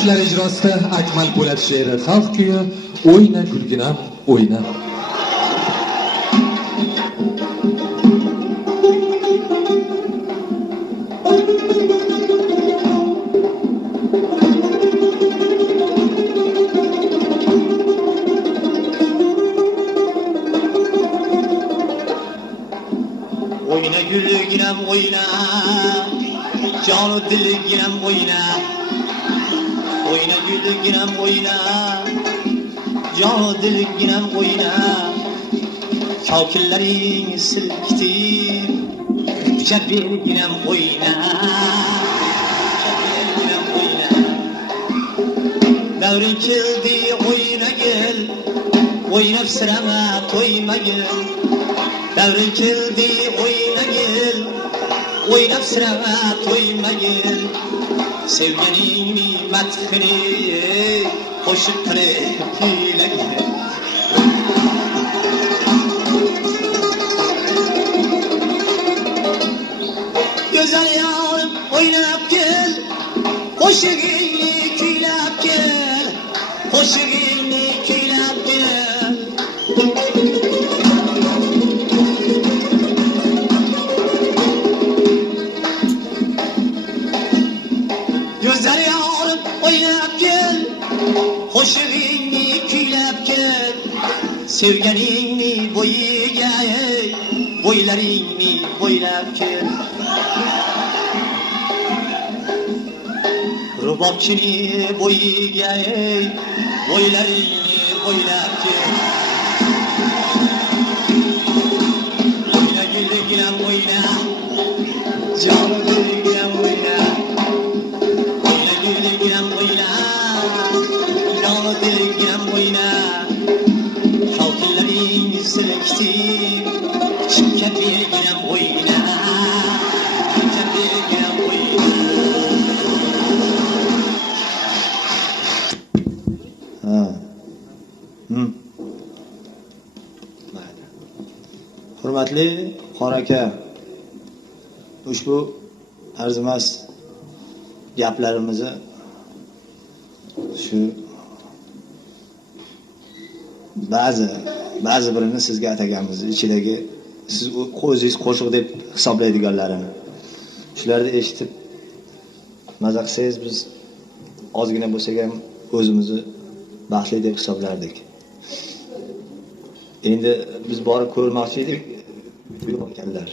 Yoshlar ijrosida Akmal Po'lat she'ri xalq kuyi O'yna kulginam o'yna. Oyna gülginem oyna, canı dilginem oyna. Oyna gülginem oyna, canı dilginem oyna. Kakillerin silktir, çevirginem oyna. Çevirginem oyna. Devrin kildi oyna gel, oynap sırama toyma gel. Devrin kildi oyna gel, oynap sırama toyma gel. Sevgenin nimetini hoşup kile gel. Güzel yarım oynap gel, hoşuğini küylap gel. Hoşuğini küylap gel. Güzel yarım oynap gel, hoşuğini küylap gel. Sevgenini boyu gel, boylarını boylap gel. Rubabçini boyu gel, boylarını boylap gel. Oyna gülginem oyna, canı gülginem oyna. Oyna gülginem oyna, canı gülginem oyna. Şalkillerin silktir, çimket verginem oyna. Çimket verginem oyna. Hurmatli Qor aka, ushbu arzimas gaplarimizni shu ba'zi birini sizga ataganmiz. Ichidagi siz o'zingiz qo'shiq deb hisoblaydiganlarini. Shularni eshitib maza qilsangiz biz ozgina bo'lsa ham o'zimizni baxtli deb hisoblardik. Endi biz borib ko'rmoqchi edik, yo'q ekanlar.